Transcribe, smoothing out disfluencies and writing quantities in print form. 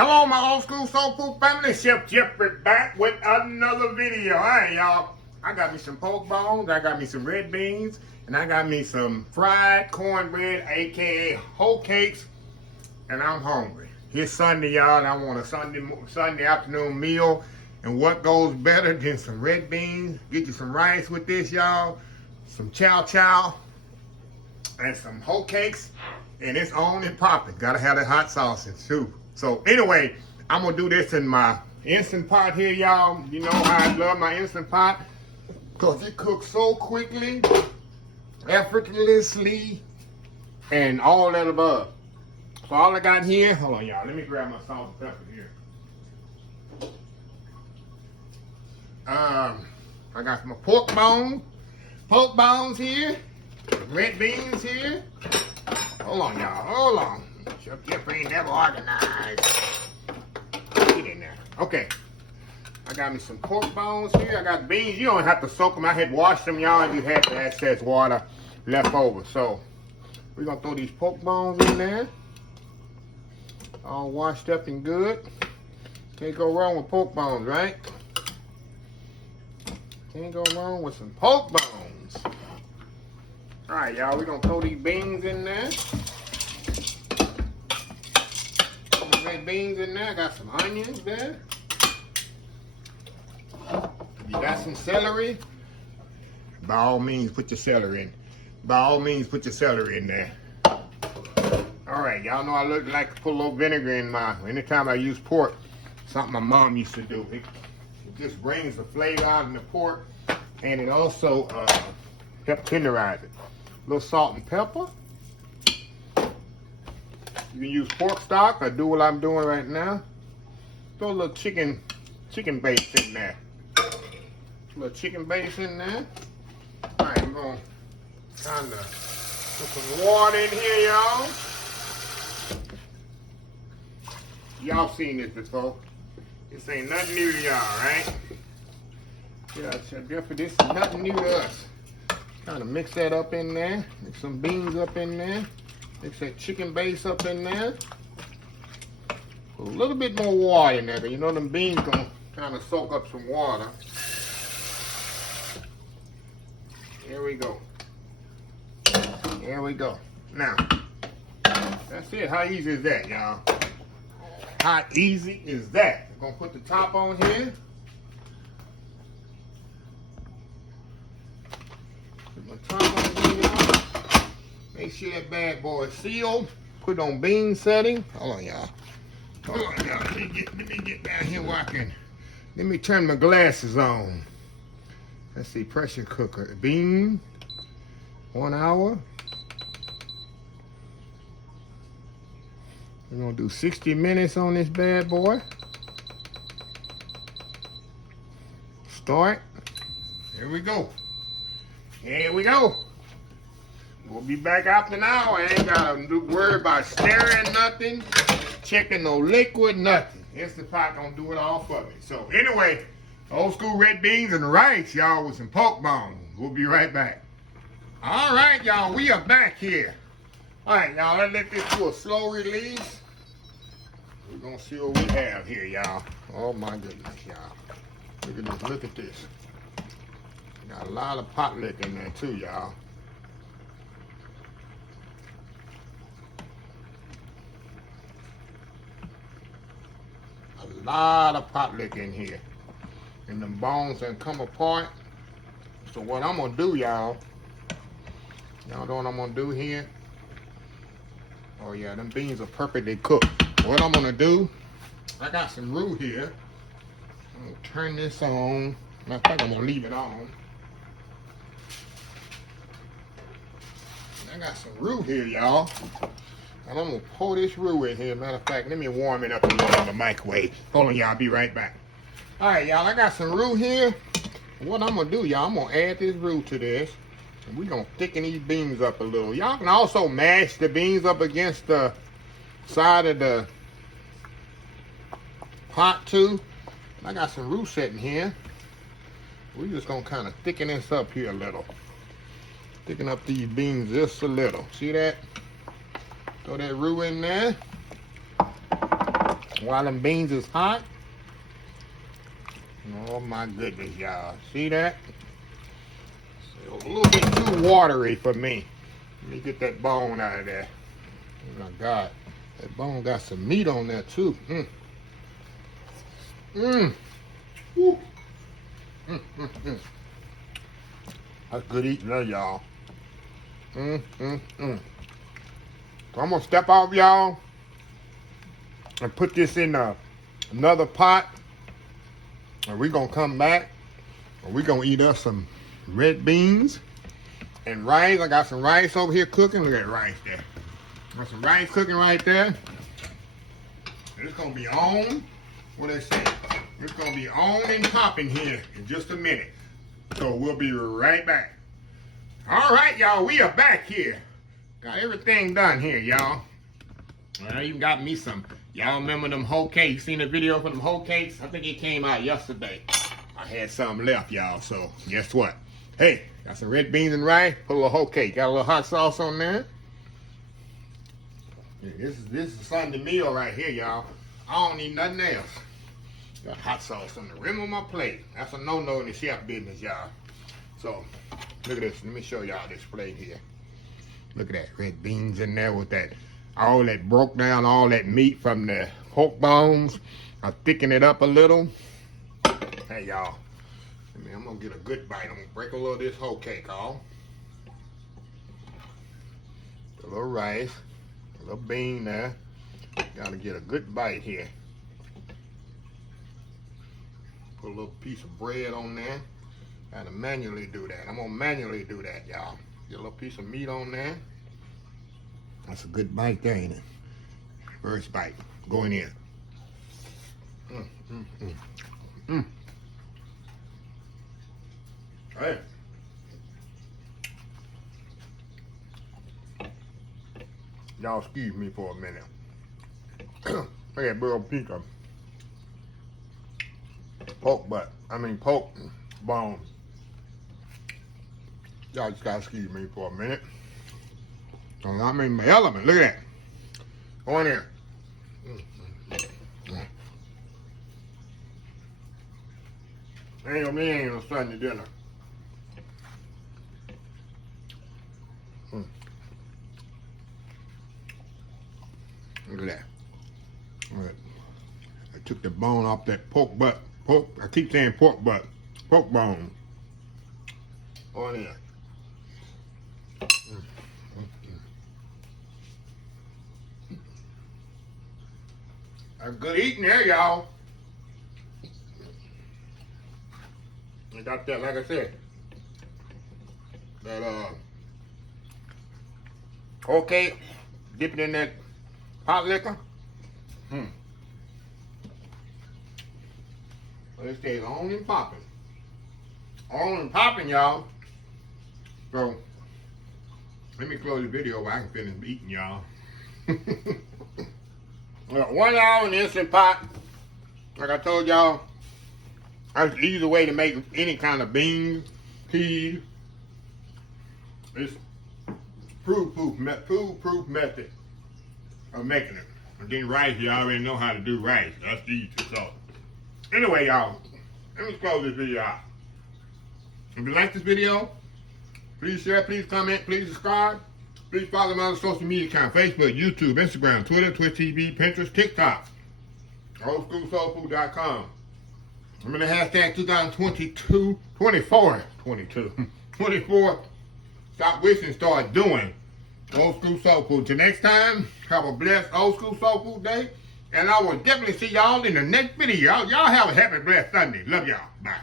Hello, my old school soul food family. Chef Jeffrey back with another video. All right, y'all. I got me some pork bones, I got me some red beans, and I got me some fried cornbread, aka whole cakes, and I'm hungry. It's Sunday, y'all, and I want a Sunday afternoon meal. And what goes better than some red beans? Get you some rice with this, y'all. Some chow chow, and some whole cakes, and it's on and popping. Gotta have that hot sauce too. So anyway, I'm gonna do this in my Instant Pot here, y'all. You know how I love my Instant Pot, because it cooks so quickly, effortlessly, and all that above. So all I got here, hold on y'all, let me grab my salt and pepper here. I got some pork bones here, red beans here. Hold on y'all, hold on. Chef Jeffrey ain't never organized. Get in there. Okay. I got me some pork bones here. I got beans. You don't have to soak them. I had washed them, y'all, if you had the excess water left over. So we're gonna throw these pork bones in there. All washed up and good. Can't go wrong with pork bones, right? Can't go wrong with some pork bones. All right, y'all, we're gonna throw these beans in there. Red beans in there. I got some onions there. You got some celery. By all means, put your celery in. By all means, put your celery in there. All right, y'all know I like to put a little vinegar in my. Anytime I use pork, something my mom used to do. It just brings the flavor out in the pork, and it also helps tenderize it. A little salt and pepper. You can use pork stock or do what I'm doing right now. Throw a little chicken base in there. A little chicken base in there. All right, we're gonna kind of put some water in here, y'all. Y'all seen this before. This ain't nothing new to y'all, right? Yeah, Chef, this is nothing new to us. Kind of mix that up in there. Mix some beans up in there. Mix that chicken base up in there. Put a little bit more water in there, but you know them beans gonna kind of soak up some water. Here we go. Here we go. Now, that's it. How easy is that, y'all? How easy is that? We're gonna put the top on here. Put my top on here, y'all. Make sure that bad boy is sealed. Put it on bean setting. Hold on, y'all. Hold on, y'all. Let me get down here where I can. Let me turn my glasses on. Let's see, pressure cooker. Bean, 1 hour. We're gonna do 60 minutes on this bad boy. Start. Here we go. Here we go. We'll be back after an hour. I ain't gotta worry about stirring nothing, checking no liquid, nothing. Instant Pot gonna do it all for me. So anyway, old school red beans and rice, y'all, with some pork bones. We'll be right back. All right, y'all, we are back here. All right, y'all, let's let this do a slow release. We're gonna see what we have here, y'all. Oh my goodness, y'all. Look at this, look at this. Got a lot of pot lick in there too, y'all. A lot of pot lick in here. And the bones that come apart. So what I'm gonna do, y'all know what I'm gonna do here? Oh yeah, them beans are perfectly cooked. What I'm gonna do, I got some roux here. I'm gonna turn this on. Matter of fact, I'm gonna leave it on. I got some roux here, y'all. And I'm gonna pour this roux in here. Matter of fact, let me warm it up a little in the microwave. Hold on, y'all, I'll be right back. All right, y'all, I got some roux here. What I'm gonna do, y'all, I'm gonna add this roux to this. And we're gonna thicken these beans up a little. Y'all can also mash the beans up against the side of the pot too. I got some roux sitting here. We're just gonna kind of thicken this up here a little. Thicken up these beans just a little. See that? Throw that roux in there. while them beans is hot. Oh my goodness, y'all. See that? It's a little bit too watery for me. Let me get that bone out of there. Oh my God. That bone got some meat on there too. Woo. That's good eating there, y'all. So I'm gonna step off, y'all, and put this in another pot. And we're gonna come back and we're gonna eat us some red beans and rice. I got some rice over here cooking. Look at that rice there. Got some rice cooking right there. It's gonna be on. What they say? It's gonna be on and popping here in just a minute. So we'll be right back. All right, y'all, we are back here. Got everything done here, y'all. I even got me some. Y'all remember them whole cakes? Seen the video for them whole cakes? I think it came out yesterday. I had some left, y'all. So guess what? Hey, got some red beans and rice. Put a little whole cake. Got a little hot sauce on there. Yeah, this is Sunday meal right here, y'all. I don't need nothing else. Got hot sauce on the rim of my plate. That's a no-no in the chef business, y'all. So look at this. Let me show y'all this plate here. Look at that red beans in there with that. All that broke down, all that meat from the pork bones. I thicken it up a little. Hey, y'all. I'm going to get a good bite. I'm going to break a little of this whole cake off. A little rice. A little bean there. Got to get a good bite here. Put a little piece of bread on there. Got to manually do that. I'm going to manually do that, y'all. Get a little piece of meat on there. That's a good bite there, ain't it? First bite. Going in. Hey. Y'all excuse me for a minute. Look at that big old piece of pork bone. Y'all just gotta excuse me for a minute. I'm in my element. Look at that. Go in there. Ain't no Sunday dinner. Look at that. I took the bone off that pork butt. I keep saying pork butt. Pork bone. On there. That's good eating there, y'all. I got that, like I said, that okay, dip it in that hot liquor. But it stays on and popping. On and popping, y'all. So let me close the video while I can finish eating, y'all. 1 hour in the Instant Pot. Like I told y'all, that's the easy way to make any kind of beans, peas. It's foolproof method of making it. And then rice, you already know how to do rice. That's easy. So anyway, y'all, let me close this video out. If you like this video, please share, please comment, please subscribe. Please follow my other social media accounts: Facebook, YouTube, Instagram, Twitter, Twitch TV, Pinterest, TikTok, oldschoolsoulfood.com. Remember the hashtag 24. Stop wishing, start doing. Old School Soul Food. Till next time, have a blessed Old School Soul Food day. And I will definitely see y'all in the next video. Y'all have a happy, blessed Sunday. Love y'all. Bye.